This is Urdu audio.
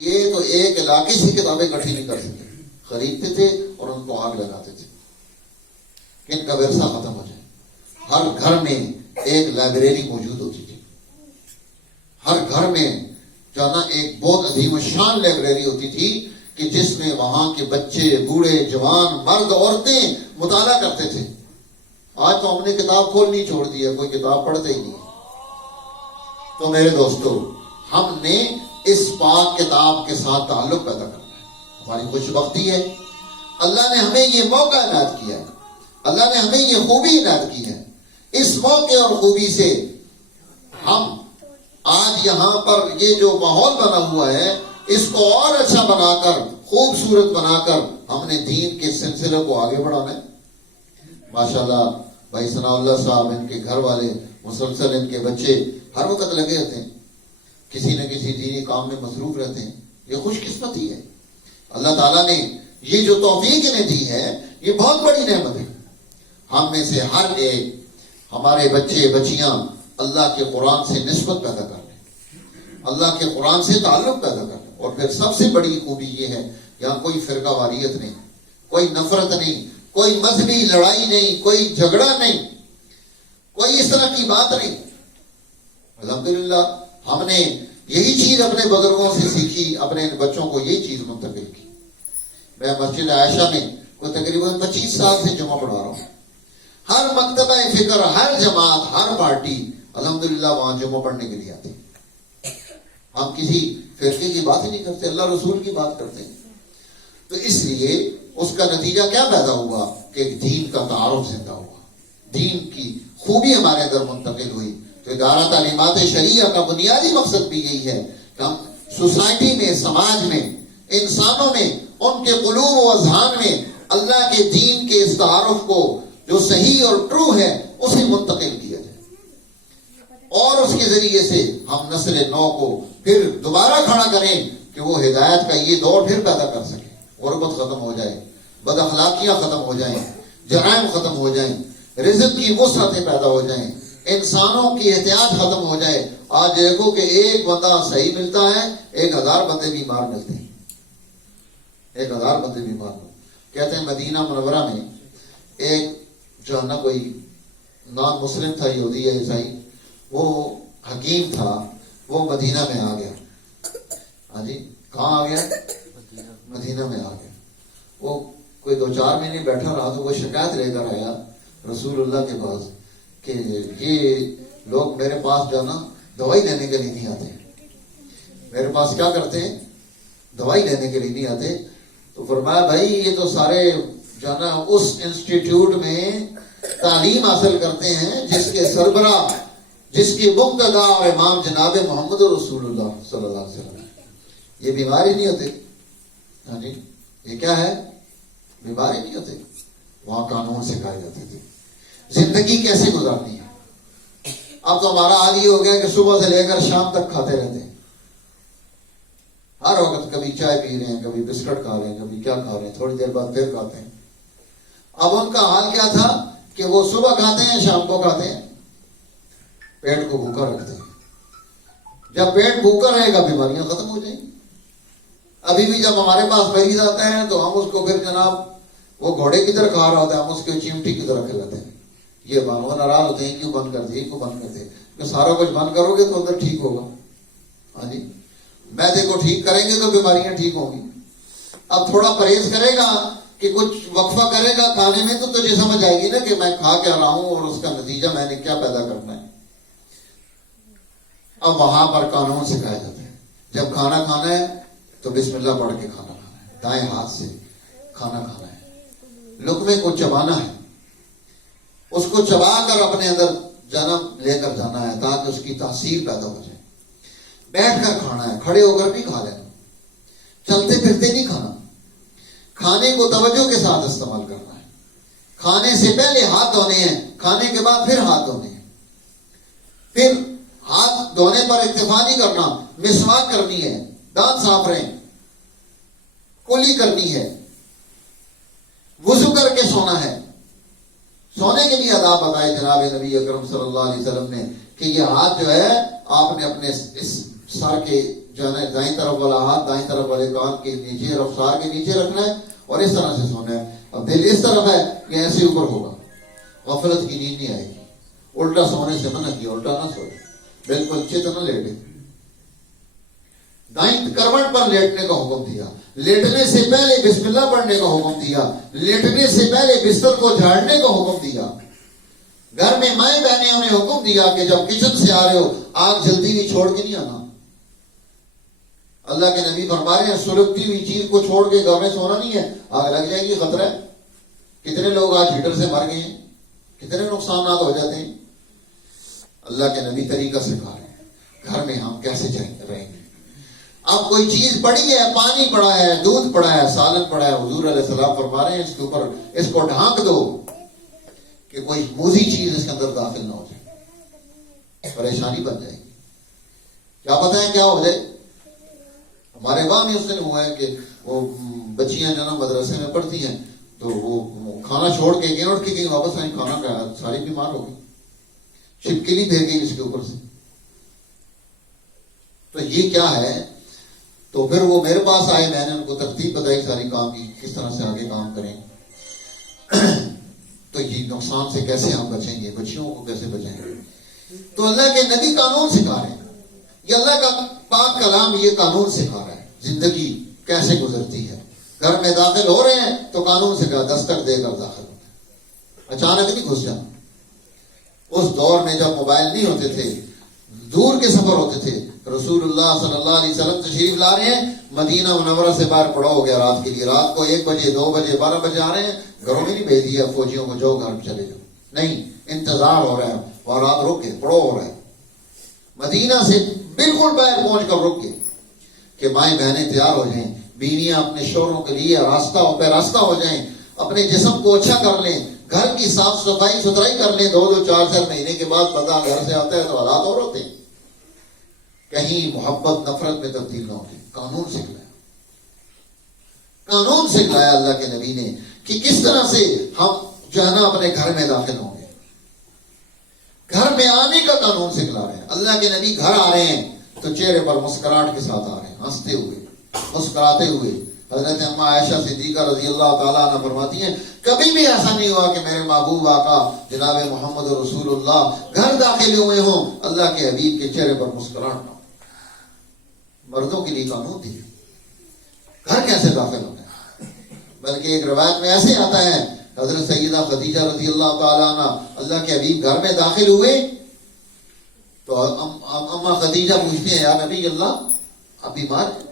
یہ تو ایک علاقے سے کتابیں اکٹھی نہیں کر سکتے، خریدتے تھے اور ان کو آگ لگاتے تھے کہ ان کا ورثہ ختم ہو جائے۔ ہر گھر میں ایک لائبریری موجود ہوتی تھی، ہر گھر میں جو نا ایک بہت عظیم الشان لائبریری ہوتی تھی کہ جس میں وہاں کے بچے، بوڑھے، جوان، مرد، عورتیں مطالعہ کرتے تھے۔ آج تو ہم نے کتاب کھولنی چھوڑ دی ہے، کوئی کتاب پڑھتے ہی نہیں۔ تو میرے دوستو، ہم نے اس پاک کتاب کے ساتھ تعلق پیدا کرنا ہے۔ ہماری خوش بختی ہے، اللہ نے ہمیں یہ موقع عنایت کیا ہے، اللہ نے ہمیں یہ خوبی عنایت کی ہے۔ اس موقع اور خوبی سے ہم آج یہاں پر یہ جو ماحول بنا ہوا ہے، اس کو اور اچھا بنا کر، خوبصورت بنا کر ہم نے دین کے سلسلے کو آگے بڑھانا ہے۔ ماشاءاللہ بھائی ثناء اللہ صاحب، ان کے گھر والے مسلسل، ان کے بچے ہر وقت لگے رہتے ہیں، کسی نہ کسی دینی کام میں مصروف رہتے ہیں۔ یہ خوش قسمتی ہے، اللہ تعالیٰ نے یہ جو توفیق انہیں دی ہے، یہ بہت بڑی نعمت ہے۔ ہم میں سے ہر ایک، ہمارے بچے بچیاں اللہ کے قرآن سے نسبت پیدا کر لیں، اللہ کے قرآن سے تعلق پیدا کر لیں۔ اور پھر سب سے بڑی خوبی یہ ہے، یہاں کوئی فرقہ واریت نہیں، کوئی نفرت نہیں، کوئی مذہبی لڑائی نہیں، کوئی جھگڑا نہیں، کوئی اس طرح کی بات نہیں۔ الحمدللہ ہم نے یہی چیز اپنے بزرگوں سے سیکھی، اپنے بچوں کو یہی چیز منتقل کی۔ میں مسجد عائشہ میں کوئی تقریباً 25 سال سے جمعہ پڑھا رہا ہوں۔ ہر مکتبہ فکر، ہر جماعت، ہر پارٹی الحمدللہ وہاں جمعہ پڑھنے کے لیے آتی۔ ہم کسی فرقے کی بات ہی نہیں کرتے، اللہ رسول کی بات کرتے ہیں۔ تو اس لیے اس کا نتیجہ کیا پیدا ہوا کہ دین کا تعارف زندہ ہوا، دین کی خوبی ہمارے اندر منتقل ہوئی۔ تو ادارہ تعلیمات شریعہ کا بنیادی مقصد بھی یہی ہے کہ ہم سوسائٹی میں، سماج میں، انسانوں میں، ان کے قلوب و اذہان میں اللہ کے دین کے اس تعارف کو جو صحیح اور ٹرو ہے اسے منتقل کیا جائے، اور اس کے ذریعے سے ہم نسل نو کو پھر دوبارہ کھڑا کریں کہ وہ ہدایت کا یہ دور پھر پیدا کر سکے، غربت ختم ہو جائے، بد اخلاقیاں ختم ہو جائیں، جرائم ختم ہو جائیں، رزق کی وسعتیں پیدا ہو جائیں، انسانوں کی احتیاط ختم ہو جائے۔ آج دیکھو کہ ایک بندہ صحیح ملتا ہے، 1000 بندے بیمار ملتے ہیں، 1000 بندے بیمار ملتے ہیں۔ کہتے ہیں مدینہ منورہ میں ایک جو ہے نا کوئی نان مسلم تھا، یہودی یا عیسائی، وہ حکیم تھا، وہ مدینہ میں آ گیا۔ ہاں جی، کہاں آ گیا؟ مدینہ میں آ گیا۔ وہ کوئی 2-4 مہینے بیٹھا رہا تو وہ شکایت لے کر آیا رسول اللہ کے پاس کہ یہ لوگ میرے پاس جو نا دوائی لینے کے لیے نہیں آتے، میرے پاس کیا کرتے ہیں؟ دوائی لینے کے لیے نہیں آتے۔ تو فرمایا بھائی یہ تو سارے جو نا اس انسٹیٹیوٹ میں تعلیم حاصل کرتے ہیں جس کے سربراہ، جس کی مقتدا اور امام جناب محمد رسول اللہ صلی اللہ علیہ وسلم، یہ بیمار ہی نہیں ہوتے۔ ہاں جی، یہ کیا ہے؟ بیمار ہی نہیں ہوتے۔ وہاں قانون سکھائے جاتے تھے، زندگی کیسے گزارنی ہے۔ اب تو ہمارا حال یہ ہو گیا کہ صبح سے لے کر شام تک کھاتے رہتے ہیں، ہر وقت کبھی چائے پی رہے ہیں، کبھی بسکٹ کھا رہے ہیں، کبھی کیا کھا رہے ہیں، تھوڑی دیر بعد پھر کھاتے ہیں۔ اب ان کا حال کیا تھا کہ وہ صبح کھاتے ہیں، شام کو کھاتے ہیں، پیٹ کو بھوکا رکھتے ہیں۔ جب پیٹ بھوکا رہے گا بیماریاں ختم ہو جائیں گی۔ ابھی بھی جب ہمارے پاس مریض آتا ہے تو ہم اس کو پھر جناب وہ گھوڑے کی طرح کھا رہا ہوتا ہے، ہم اس کو چیمٹی کی طرح کھلاتے ہیں۔ یہ بانو ناراض ہوتے ہیں، کیوں بند کر دے، کیوں بند کر دے؟ کہ سارا کچھ بند کرو گے تو اندر ٹھیک ہوگا۔ ہاں جی، معدے کو ٹھیک کریں گے تو بیماریاں ٹھیک ہوں گی۔ اب تھوڑا پرہیز کرے گا کہ کچھ وقفہ کرے گا کھانے میں تو تجھے سمجھ آئے گی نا کہ میں کھا کیا رہا ہوں اور اس کا نتیجہ میں نے کیا پیدا کرنا ہے۔ اب وہاں پر قانون سکھایا جاتا ہے، جب کھانا کھانا ہے تو بسم اللہ پڑھ کے کھانا کھانا ہے، دائیں ہاتھ سے کھانا کھانا ہے، لقمے کو چبانا ہے، اس کو چبا کر اپنے اندر جنم لے کر جانا ہے تاکہ اس کی تاثیر پیدا ہو جائے۔ بیٹھ کر کھانا ہے، کھڑے ہو کر بھی کھا لینا، چلتے پھرتے نہیں کھانا۔ کھانے کو توجہ کے ساتھ استعمال کرنا ہے، کھانے سے پہلے ہاتھ دھونے ہیں، کھانے کے بعد پھر ہاتھ دھونے ہیں۔ پھر ہاتھ دھونے پر اکتفا نہیں کرنا، مسواک کرنی ہے، دانت صاف رہیں، کلی کرنی ہے، وضو کر کے سونا ہے۔ سونے کے لیے آداب بتائے جناب نبی اکرم صلی اللہ علیہ وسلم نے کہ یہ ہاتھ جو ہے آپ نے اپنے اس سر کے جو ہے نا دائیں طرف والا ہاتھ دائیں طرف والے کان کے نیچے رخسار کے نیچے رکھنا ہے اور اس طرح سے سونا ہے. اب دل اس طرف ہے کہ ایسے اوپر ہوگا, غفلت کی نیند نہیں آئے گی. الٹا سونے سے منع کیا, الٹا نہ سوئے, بالکل اچھے طرح لیٹے. دائیں کروٹ پر لیٹنے کا حکم دیا, لیٹنے سے پہلے بسم اللہ پڑھنے کا حکم دیا, لیٹنے سے پہلے بستر کو جھاڑنے کا حکم دیا. گھر میں مائیں بہنیں انہیں حکم دیا کہ جب کچن سے آ رہے ہو آگ جلتی ہوئی چھوڑ کے نہیں آنا. اللہ کے نبی فرما رہے ہیں سلگتی ہوئی چیز کو چھوڑ کے گھر میں سونا نہیں ہے, آگ لگ جائے گی, خطرہ ہے. کتنے لوگ آج ہیٹر سے مر گئے ہیں, کتنے نقصانات ہو جاتے ہیں. اللہ کے نبی طریقہ سکھا رہے ہیں گھر میں ہم کیسے رہیں گے. اب کوئی چیز پڑی ہے, پانی پڑا ہے, دودھ پڑا ہے, سالن پڑا ہے, حضور علیہ السلام فرما رہے ہیں اس کے اوپر اس کو ڈھانک دو کہ کوئی موذی چیز اس کے اندر داخل نہ ہو جائے, پریشانی بن جائے گی. کیا پتہ ہے کیا ہو جائے. ہمارے وہاں بھی اس دن ہوا ہے کہ وہ بچیاں جو نا مدرسے میں پڑھتی ہیں تو وہ کھانا چھوڑ کے گئے, اٹھ کے گئی, واپس آئی, کھانا کھایا, ساری بیمار ہو گئی, چھپکلی پھیر گئی اس کے اوپر سے. تو یہ کیا ہے. تو پھر وہ میرے پاس آئے, میں نے ان کو ترتیب بتائی ساری کام کی, کس طرح سے آگے کام کریں. تو یہ نقصان سے کیسے ہم بچیں گے, بچیوں کو کیسے بچیں گے. تو اللہ کے نبی قانون سکھا رہے ہیں, یہ اللہ کا پاک کلام یہ قانون سکھا رہا ہے زندگی کیسے گزرتی ہے. گھر میں داخل ہو رہے ہیں تو قانون سکھا, دستک دے کر داخل ہوتے ہیں, اچانک نہیں گھس جانا. اس دور میں جب موبائل نہیں ہوتے تھے, دور کے سفر ہوتے تھے, رسول اللہ صلی اللہ علیہ وسلم تشریف لا رہے ہیں, مدینہ منورہ سے باہر پڑا ہو گیا رات کے لیے, رات کو 1 بجے 2 بجے 12 بجے آ رہے ہیں, گھروں میں نہیں بھیج دیا فوجیوں کو جو گھر میں چلے جاؤ, نہیں, انتظار ہو رہا ہے, اور رات رک کے پڑو ہو رہا ہے. مدینہ سے بالکل باہر پہنچ کر رک کے کہ مائیں بہنیں تیار ہو جائیں, بیویاں اپنے شوہروں کے لیے راستہ ہو جائیں, اپنے جسم کو اچھا کر لیں, گھر کی صاف صفائی ستھرائی کر لیں. 2 4 مہینے کے بعد بندہ گھر سے آتا ہے تو حالات اور ہوتے ہیں, کہیں محبت نفرت میں تبدیل نہ ہوتی. قانون سکھلایا اللہ کے نبی نے کہ کس طرح سے ہم جو ہے نا اپنے گھر میں داخل ہوں گے. گھر میں آنے کا قانون سکھلا رہے ہیں. اللہ کے نبی گھر آ رہے ہیں تو چہرے پر مسکراہٹ کے ساتھ آ رہے ہیں, ہنستے ہوئے, مسکراتے ہوئے. حضرت اما عائشہ صدیقہ رضی اللہ تعالیٰ عنہ فرماتی ہیں کبھی بھی ایسا نہیں ہوا کہ میرے محبوب آقا جناب محمد رسول اللہ گھر داخل ہوئے ہوں اللہ کے حبیب کے چہرے پر مسکراہٹ نہ ہو. مردوں کے لیے قانون دی, گھر کیسے داخل ہونا ہے. بلکہ ایک روایت میں ایسے آتا ہے حضرت سیدہ خدیجہ رضی اللہ تعالیٰ عنہ اللہ کے حبیب گھر میں داخل ہوئے تو اما خدیجہ پوچھتی ہیں یا نبی اللہ آپ بیمار ہیں,